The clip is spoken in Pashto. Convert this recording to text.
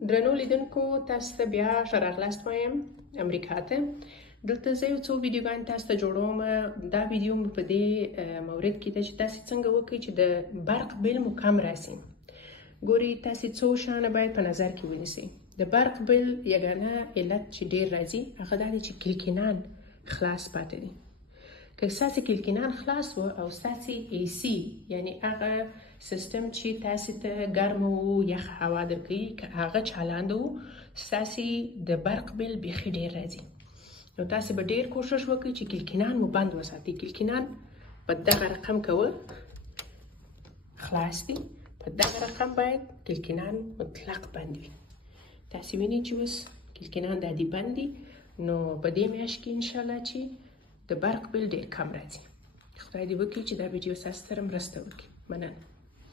درنو لیدونکو تاسو ته بیا ښه راغلاست وایم امریکا ته. دلته زه یو څو ویډیوګانې تاسو ته جوړوم. دا ویډیو مو په دې مورد کې ده چې تاسې څنګه وکړئ چې د برق بل مو کم راسي. ګورئ تاسې څو شیانه باید په نظر کې ونیسئ. د برق بل یګانه علت چې ډېر راځي هغه دا دی چې کلکینان خلاص پاتې دي. که ستاسې کلکینان خلاص و او ستاسې AC یعنی هغه سیستم چې تاسې ته ګرمه و یخ هوا درکوي که هغه چالانده و ستاسې د برق بل بیخي ډېر راځي. نو تاسې به ډېر کوشش وکړئ چې کلکینان مو بند وساتئ. کلکینان په دغه رقم کوه خلاص دي، په دغه رقم باید کلکینان مطلق بند وي. تاسې وینئ چې اوس کلکینان دا دي بند دي. نو په دې میاشت کې انشاءالله چې د برق بل ډېر کم راځي. خدای دې وکړي چې دا ویډیو ستاسو سره مرسته وکړي. مننه.